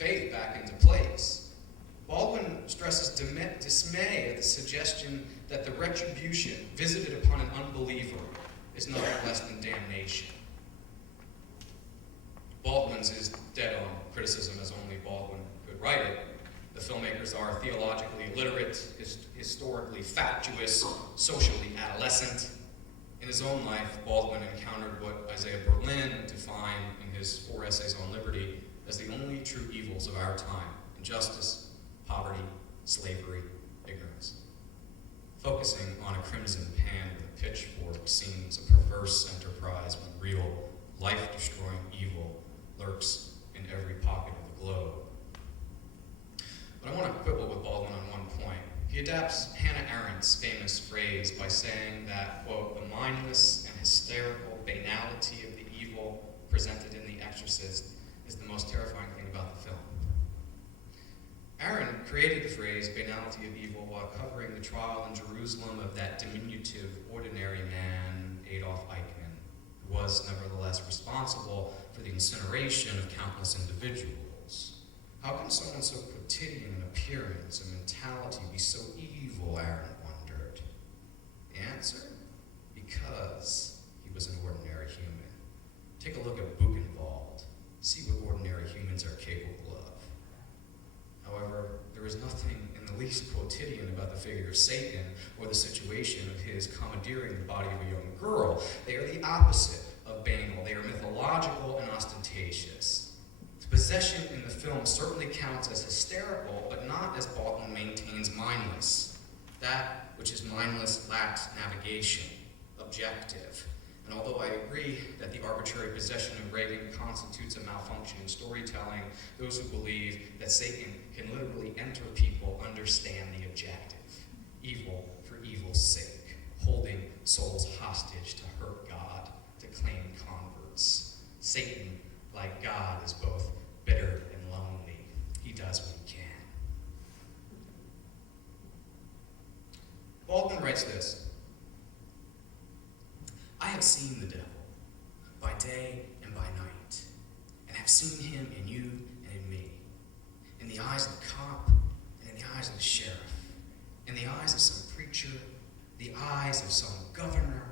faith back into place. Baldwin stresses dismay at the suggestion that the retribution visited upon an unbeliever is nothing less than damnation. Baldwin's is dead on criticism as only Baldwin could write it. The filmmakers are theologically illiterate, historically fatuous, socially adolescent. In his own life, Baldwin encountered what Isaiah Berlin defined in his 4 essays on liberty as the only true evils of our time: injustice, poverty, slavery, ignorance. Focusing on a crimson pan with a pitchfork seems a perverse enterprise when real, life-destroying evil lurks in every pocket of the globe. But I want to quibble with Baldwin on one point. He adapts Hannah Arendt's famous phrase by saying that, quote, the mindless and hysterical banality of the evil presented in The Exorcist is the most terrifying thing about the film. Arendt created the phrase banality of evil while covering the trial in Jerusalem of that diminutive, ordinary man, Adolf Eichmann, who was nevertheless responsible for the incineration of countless individuals. How can someone so quotidian in appearance and mentality be so evil, Arendt wondered. The answer? Because he was an ordinary human. Take a look at Buchenwald. See what ordinary humans are capable of. However, there is nothing in the least quotidian about the figure of Satan or the situation of his commandeering the body of a young girl. They are the opposite of banal. They are mythological and ostentatious. The possession in the film certainly counts as hysterical, but not, as Baldwin maintains, mindless. That which is mindless lacks navigation, objective. And although I agree that the arbitrary possession of Reagan constitutes a malfunction in storytelling, those who believe that Satan can literally enter people understand the objective. Evil for evil's sake, holding souls hostage to hurt God, to claim converts. Satan, like God, is both bitter and lonely. He does what he can. Baldwin writes this: I have seen the devil by day and by night, and have seen him in you and in me, in the eyes of the cop and in the eyes of the sheriff, in the eyes of some preacher, the eyes of some governor,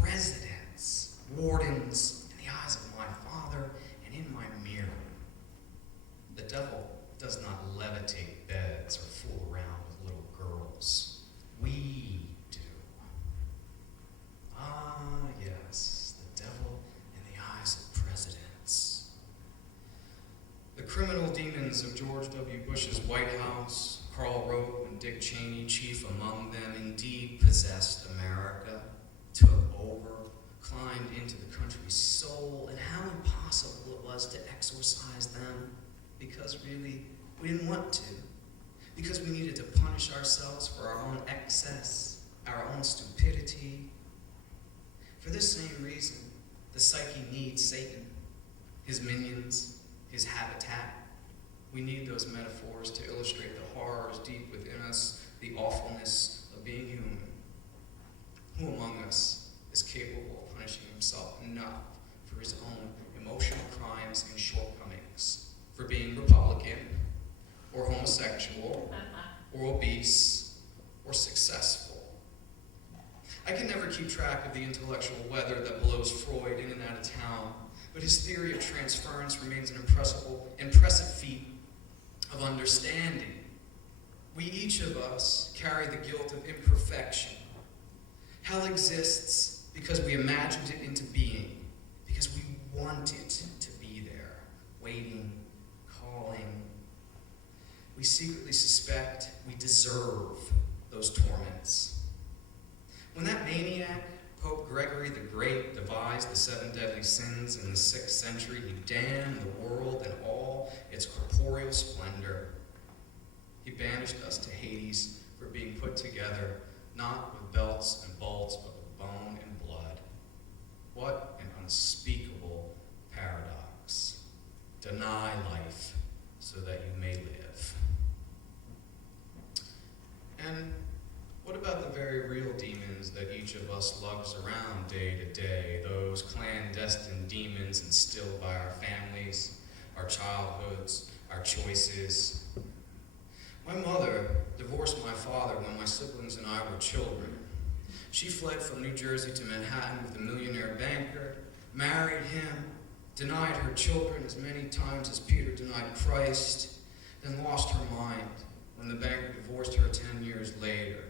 presidents, wardens, in the eyes of my father, and in my mirror. The devil does not levitate beds or fool around with little girls. We do. Ah, yes, the devil in the eyes of presidents. The criminal demons of George W. Bush's White House, Karl Rove and Dick Cheney, chief among them, indeed possessed America, took over, climbed into the country's soul, and how impossible it was to exorcise them, because really, we didn't want to. Because we needed to punish ourselves for our own excess, our own stupidity. For this same reason, the psyche needs Satan, his minions, his habitat. We need those metaphors to illustrate the horrors deep within us, the awfulness of being human. Who among us is capable of punishing himself enough for his own emotional crimes and shortcomings, for being Republican, or homosexual, or obese, or successful? I can never keep track of the intellectual weather that blows Freud in and out of town, but his theory of transference remains an impressive feat of understanding. We, each of us, carry the guilt of imperfection. Hell exists because we imagined it into being, because we want it to be there, waiting, calling. We secretly suspect we deserve those torments. When that maniac, Pope Gregory the Great, devised the 7 deadly sins in the 6th century, he damned the world and all its corporeal splendor. He banished us to Hades for being put together, not with belts and bolts, but with bone and blood. What an unspeakable paradox. Deny life so that you may live. And what about the very real demons that each of us lugs around day to day, those clandestine demons instilled by our families, our childhoods, our choices. My mother divorced my father when my siblings and I were children. She fled from New Jersey to Manhattan with a millionaire banker, married him, denied her children as many times as Peter denied Christ, then lost her mind when the banker divorced her 10 years later.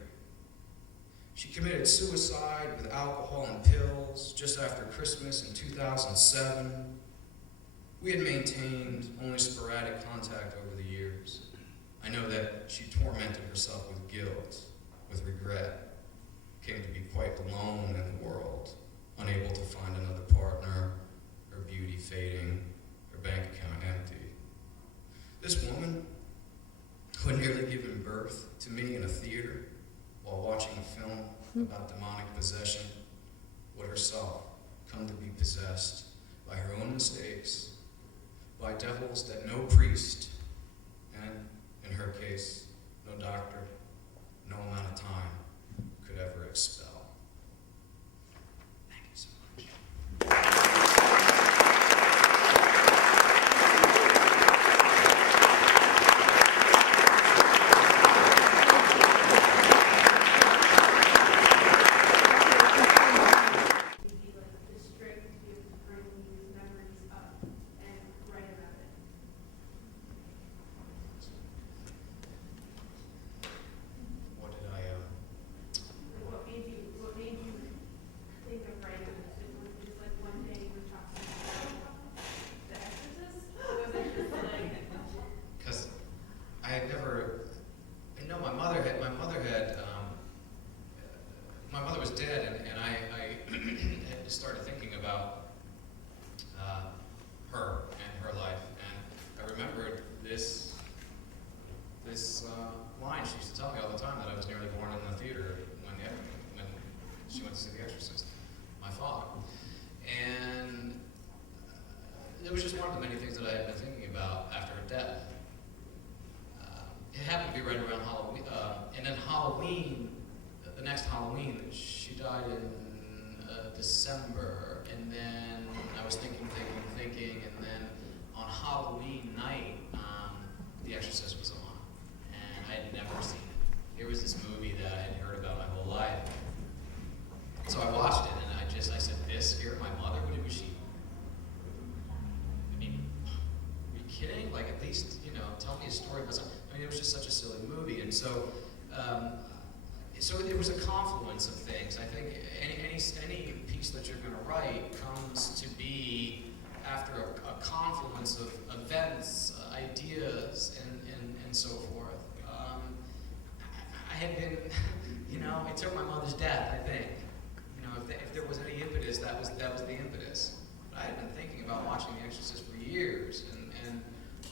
She committed suicide with alcohol and pills just after Christmas in 2007. We had maintained only sporadic contact over the years. I know that she tormented herself with guilt, with regret, came to be quite alone in the world, unable to find another partner, her beauty fading, her bank account empty. This woman, who had nearly given birth to me in a theater while watching a film about demonic possession, would herself come to be possessed by her own mistakes, by devils that no priest, and in her case, no doctor, no amount of time could ever expel. Thank you so much. My mother was dead, and I had started thinking about her and her life, and I remembered this line she used to tell me all the time, that I was nearly born in the theater when she went to see The Exorcist, my father. And it was just one of the many things that I had been thinking about after her death. It happened to be right around Halloween, and then Halloween, the next Halloween, she died in December, and then I was thinking, and then on Halloween night, The Exorcist was on, and I had never seen it. It was this movie that I had heard about my whole life. So I watched it, and I said, this scared my mother? What was she? I mean, are you kidding? Like, at least, tell me a story about something. I mean, it was just such a silly movie, and so there was a confluence of things. I think any piece that you're going to write comes to be after a confluence of events, ideas, and so forth. I had been, it took my mother's death, I think. If there was any impetus, that was the impetus. But I had been thinking about watching The Exorcist for years, and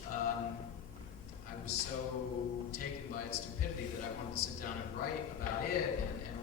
I was so taken by its stupidity that I wanted to sit down and write about it and